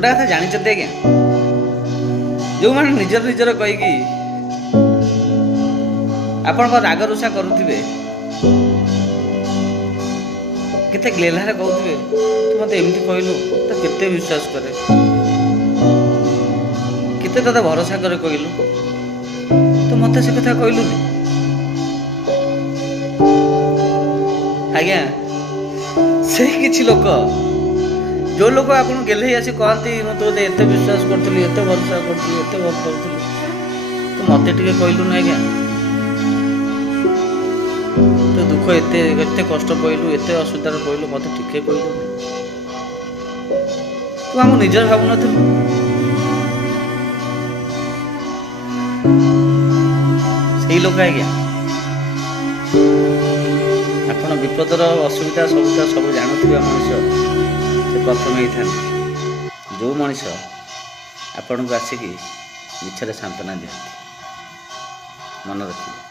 गोटे कथा जानते आज्ञा जो मैंने निजर निजर कहीकि आपण राग रुषा करुवे केते गेल्हारे कहते तू मत एमती कहलु तो केते विश्वास करे केते तोते भरोसा करे कहलु तो मत से कथा कहलु आज्ञा से किछि लोक जो लोक आपन गेले आसी कहती मुझे एत विश्वास करी एत भरोसा करी एत भल करी तो मत टे कहलु ना आज्ञा तो दुख एत कष्ट कहलु एत असुविधार कहलु मत टिके कहलु तू आम निजर भाव नु से लोक आज्ञा आपण विपदर असुविधा सबुता सब जानूथिबा मनुष्य से प्रथम ही था जो मनीष आपण को आसिकी मिछरे सांत्वना दिखती मन रखिए।